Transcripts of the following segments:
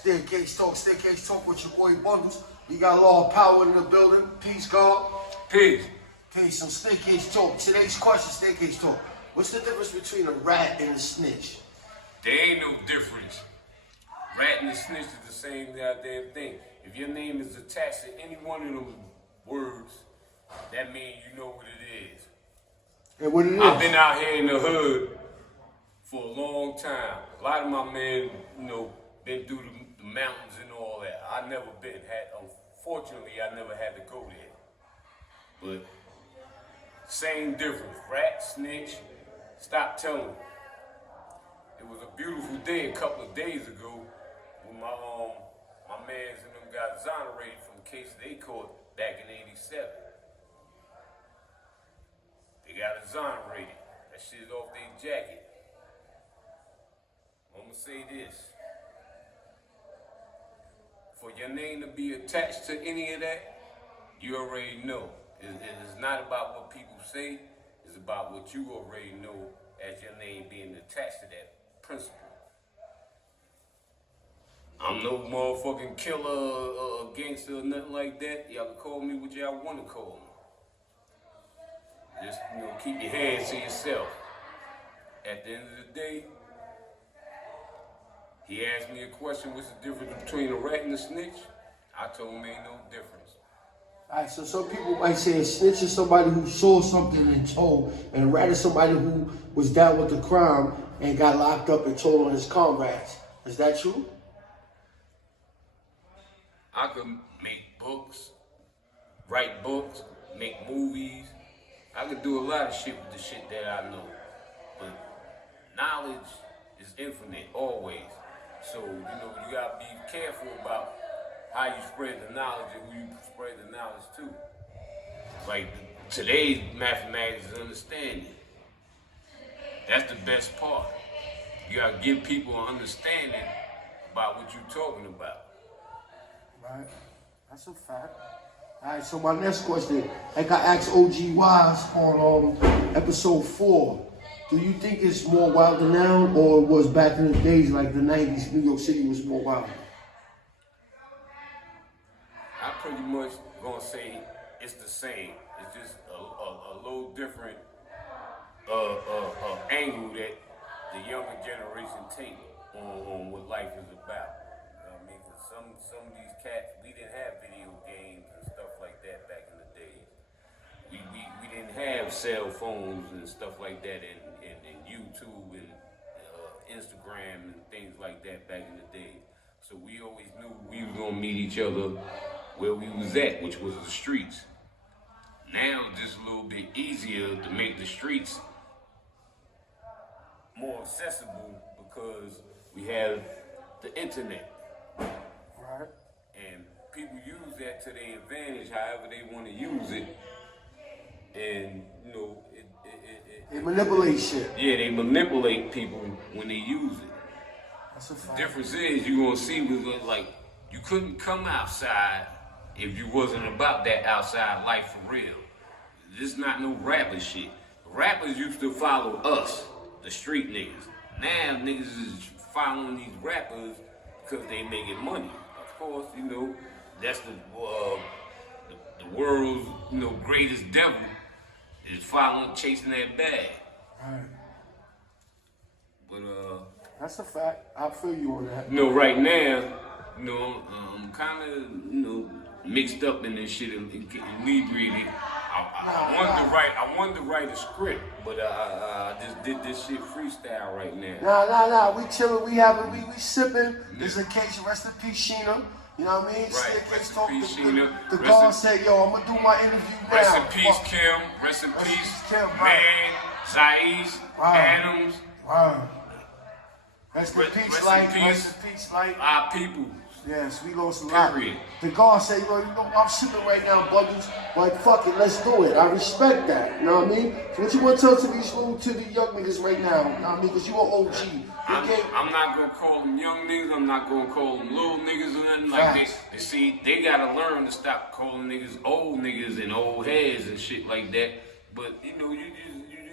Staircase Talk with your boy Bundles. We got Law Power in the building. Peace, God. Peace. Peace. So Staircase Talk. Today's question, Staircase Talk. What's the difference between a rat and a snitch? There ain't no difference. Rat and a snitch is the same goddamn thing. If your name is attached to any one of those words, that means you know what it is. And what it is? I've been out here in the hood for a long time. A lot of my men, been through the mountains and all that. Unfortunately, I never had to go there. But same difference. Rat, snitch, stop telling me. It was a beautiful day a couple of days ago when my mans and them got exonerated from the case they caught back in '87. They got exonerated. That shit off their jacket. I'm gonna say this. For your name to be attached to any of that, you already know. It's not about what people say, it's about what you already know as your name being attached to that principle. I'm no motherfucking killer, gangster, or nothing like that. Y'all can call me what y'all want to call me. Just, keep your hands to yourself. At the end of the day, he asked me a question, what's the difference between a rat and a snitch? I told him ain't no difference. Alright, so some people might say a snitch is somebody who saw something and told, and a rat is somebody who was down with the crime and got locked up and told on his comrades. Is that true? I could make books, write books, make movies. I could do a lot of shit with the shit that I know. But knowledge is infinite, always. So, you gotta be careful about how you spread the knowledge and who you spread the knowledge to. Like, today's mathematics is understanding. That's the best part. You gotta give people an understanding about what you're talking about. Right. That's a fact. Alright, so my next question, like I asked OG Wise on episode 4. Do you think it's more wilder now, or it was back in the days like the 90s, New York City was more wild? I pretty much gonna say it's the same. It's just a little different angle that the younger generation take on what life is about. You know what I mean? Because some of these cats, we didn't have video games and stuff like that back in the days. We didn't have cell phones and stuff like that and YouTube and Instagram and things like that back in the day. So we always knew we was gonna meet each other where we was at, which was the streets. Now it's just a little bit easier to make the streets more accessible because we have the internet. Right. And people use that to their advantage however they want to use it. And, They manipulate shit. Yeah, they manipulate people when they use it. That's a fact. The difference is you're going to see with like, you couldn't come outside if you wasn't about that outside life for real. This is not no rapper shit. Rappers used to follow us, the street niggas. Now niggas is following these rappers because they making money. Of course, that's the world's greatest devil is following, chasing that bag. Right. But that's a fact. I feel you on that. Right now, I'm kind of mixed up in this shit and inebriated. I wanted to write a script, but I just did this shit freestyle right now. Nah. We chilling. We sipping. This occasion. Rest in peace, Sheena. You know what I mean? Right. Staircase Talk. Sheena. The guard said, yo, I'm gonna do my interview now. Rest in peace, Kim. Rest in peace, Kim. Man, Zais, Adams. Wow. Rest in peace, life. Rest in peace, life. Our people. Yes, we lost a lot. Period. The guard said, I'm sipping right now, Bundles, but fuck it, let's do it. I respect that, you know what I mean? So what you want to tell to the young niggas right now, you know what I mean? Because you are OG. I'm not going to call them young niggas, I'm not going to call them little niggas or nothing like that. See, they got to learn to stop calling niggas old niggas and old heads and shit like that. But, you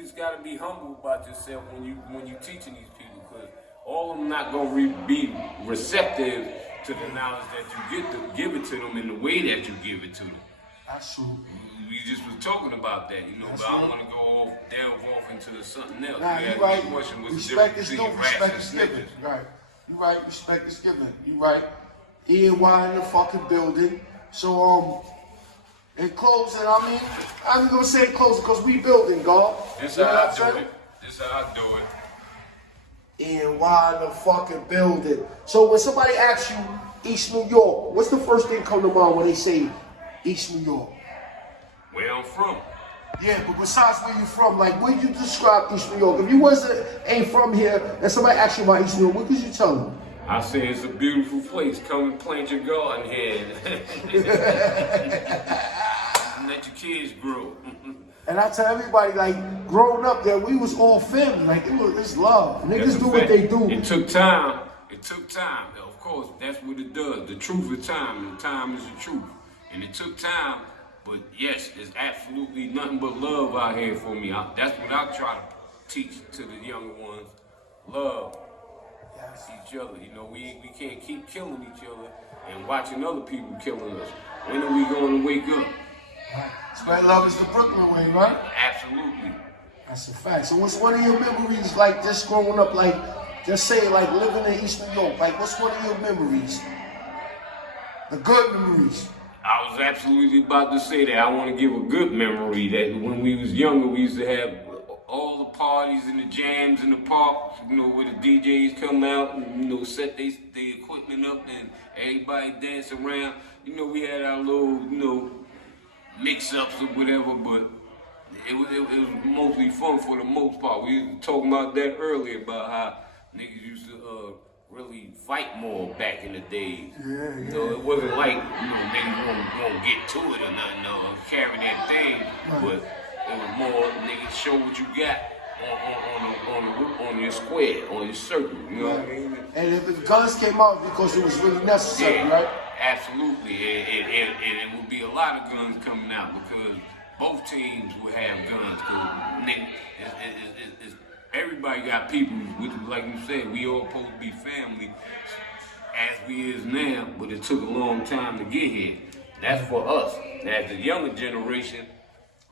just got to be humble about yourself when you teaching these people, because all of them not going to be receptive to the knowledge that you give it to them in the way that you give it to them. That's true. We just was talking about that, you know, That's but I right. want to delve off into something else. Nah, You you asked right. me a question, what's the Respect is difference due, between rats respect and is given. snitches? Right. You right, respect is given. You right. E&Y in the fucking building. So, in closing, I mean, I'm gonna say closing because we building, God. This You know how what I I'm do saying? it. This how I do it. E&Y in the fucking building. So when somebody asks you East New York, what's the first thing come to mind when they say East New York? Where I'm from. Yeah, but besides where you from, like, where you describe East New York? If you ain't from here, and somebody asks you about East New York, what could you tell them? I say it's a beautiful place. Come and plant your garden here. And let your kids grow. And I tell everybody, like, growing up there, we was all family. Like, it's love. Niggas That's a do what fact. they do. It took time. It took time. Of course, that's what it does. The truth is time, and time is the truth. And it took time, but yes, there's absolutely nothing but love out here for me. That's what I try to teach to the younger ones. Love each other. You know, we can't keep killing each other and watching other people killing us. When are we going to wake up? Spread love is the Brooklyn way, right? Absolutely. That's a fact. So what's one of your memories, like, just growing up, like, just say, like, living in East New York? Like, what's one of your memories? The good memories. I was absolutely about to say that. I want to give a good memory that when we was younger, we used to have all the parties and the jams in the park, you know, where the DJs come out and, you know, set their equipment up and everybody dance around. You know, we had our little, you know, mix-ups or whatever, but it was mostly fun for the most part. We were talking about that earlier, about how niggas used to really fight more back in the days. Yeah. You know, it wasn't like, you know, niggas won't get to it or nothing, or carry that thing, but it was more niggas show what you got on your square, on your circle, you know what I mean? And if the guns came out because it was really necessary, right? Absolutely. And it would be a lot of guns coming out because both teams would have guns. Cause everybody got people, like you said, we all supposed to be family as we is now, but it took a long time to get here. That's for us. As the younger generation,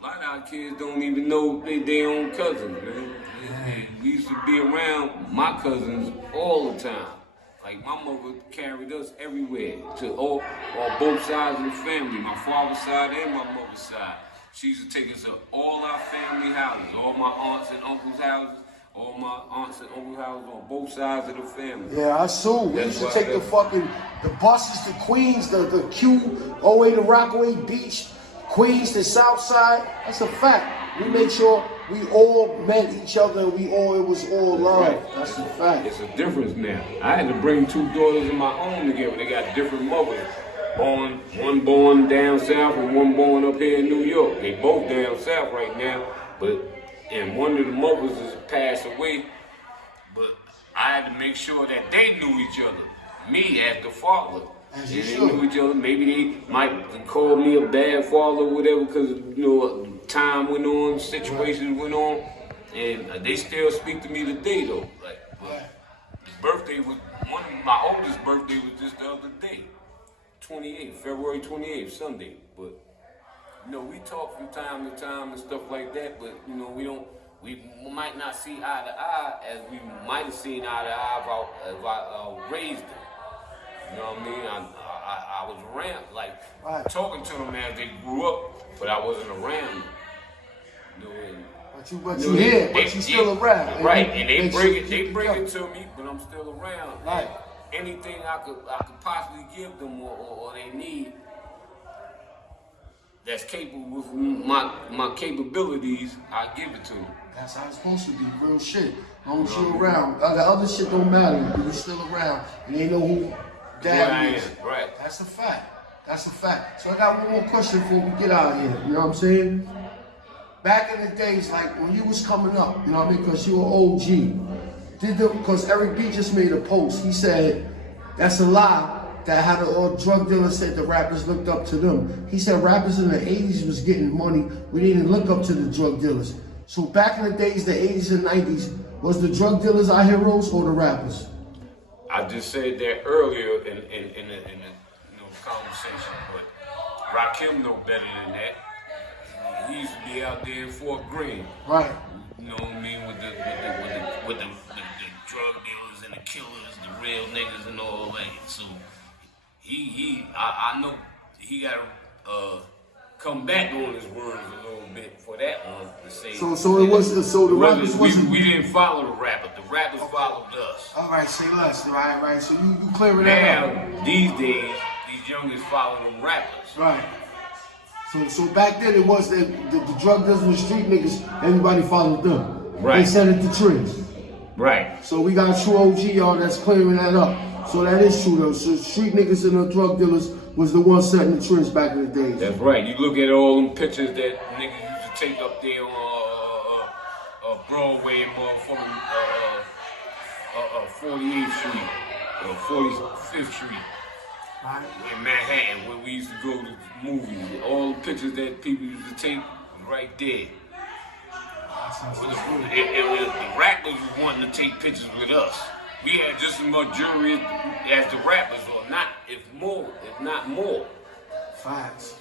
a lot of our kids don't even know their own cousins, man. We used to be around my cousins all the time. Like, my mother carried us everywhere, to all both sides of the family, my father's side and my mother's side. She used to take us to all our family houses, all my aunts and uncles' houses, all my aunts and uncles' houses on both sides of the family. Yeah, I saw. We used to take the buses to Queens, the Q, all the way to Rockaway Beach, Queens to South Side. That's a fact. We made sure we all met each other and it was all love. Right. That's a fact. It's a difference now. I had to bring two daughters of my own together. They got different mothers. One born down south and one born up here in New York. They both down south right now, and one of the mothers has passed away. But I had to make sure that they knew each other. Me as the father. As And you they should. knew each other. Maybe they might call me a bad father or whatever because, you know, time went on, situations went on, and they still speak to me today though. Like, birthday was my oldest birthday was just the other day, February 28th, Sunday. But you know, we talk from time to time and stuff like that. But you know, we might not see eye to eye as we might have seen eye to eye if I raised them. You know what I mean? I was around, like talking to them as they grew up, but I wasn't around them. You know, But you still around. Right, and they bring it to me, but I'm still around. Right. And anything I could possibly give them or they need that's capable with my capabilities, I give it to them. That's how it's supposed to be, real shit. As long as you're around. The other shit don't matter. You're still around. And they know who dad is. Right. That's a fact. That's a fact. So I got one more question before we get out of here. You know what I'm saying? Back in the days, like when you was coming up, you know what I mean? Because you were OG. Because Eric B just made a post. He said, that's a lie. That how the drug dealers said the rappers looked up to them. He said rappers in the 80s was getting money. We didn't look up to the drug dealers. So back in the days, the 80s and 90s, was the drug dealers our heroes or the rappers? I just said that earlier in the conversation, but Rakim know better than that. He used to be out there in Fort Greene. Right. You know what I mean? With the drug dealers and the killers, the real niggas and all that. So I know he gotta come back on his words a little bit for that one to say. So the rappers wasn't. We didn't follow the rappers. The rappers followed us. All right, say less. Right. So you clear it Now up. these days, these youngers follow them rappers. Right. So back then it was the drug dealers and the street niggas. Everybody followed them. Right. They set it to trends. Right. So we got a true OG, y'all, that's clearing that up. So that is true though. So street niggas and the drug dealers was the ones setting the trends back in the days. That's right. You look at all them pictures that niggas used to take up there on Broadway and motherfucking 48th Street or 45th Street in Manhattan, where we used to go to movies. All the pictures that people used to take was right there. The rappers was wanting to take pictures with us. We had just as much jewelry as the rappers, or not, if not more. Facts.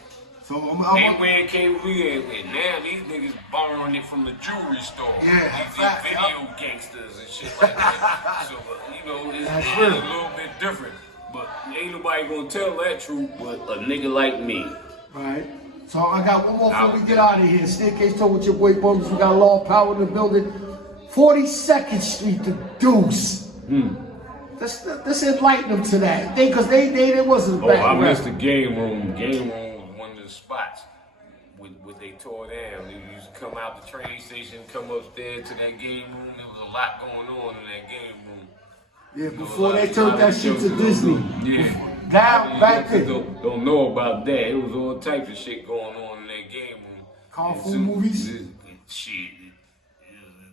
So And when came we had with. Now these niggas borrowing it from the jewelry store. Yeah, these video gangsters and shit like that. So you know, it's a little bit different. But ain't nobody gonna tell that truth but a nigga like me. Right. So I got one more before we get out of here. Staircase Talk with your boy Bums. We got Law Power in the building. 42nd Street, the Deuce. Let's enlighten them to that. Because they wasn't back. Oh, I missed the game room. Game room was one of the spots what they tore down. They used to come out the train station, come upstairs to that game room. There was a lot going on in that game room. Yeah, before they turned that shit to Disney. Yeah. Down back then. Don't know about that. It was all types of shit going on in that game room. Kung Fu movies? Shit.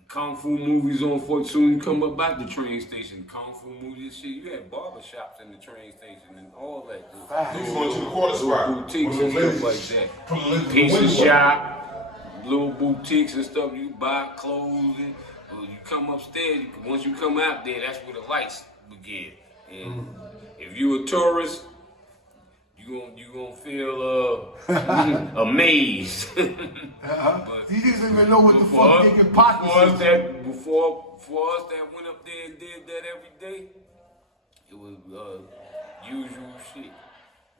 Kung Fu movies on for soon you come up out the train station. Kung Fu movies, shit. You had barbershops in the train station and all that. He was going to the quarter spot. Boutiques and stuff like that. Pizza shop, little boutiques and stuff. You buy clothes and you come upstairs. Once you come out there, that's where the lights begin. And if you a tourist, you gonna feel amazed. But you didn't even know what the fuck they could pocket. Before us that went up there and did that every day, it was usual shit.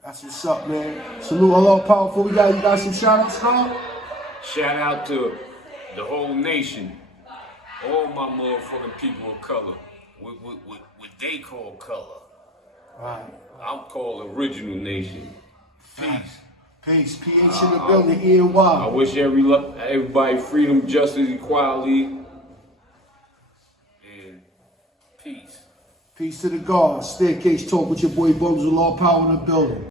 That's what's up, man. Salute all our powerful. You got some shout outs, Carl? Shout out to the whole nation, all my motherfucking people of color, what they call color. Right. I'm called original nation. Peace. Peace. PH in the building, ENY. I wish everybody freedom, justice, equality, and peace. Peace to the gods. Staircase Talk with your boy Bums with Law Power in the building.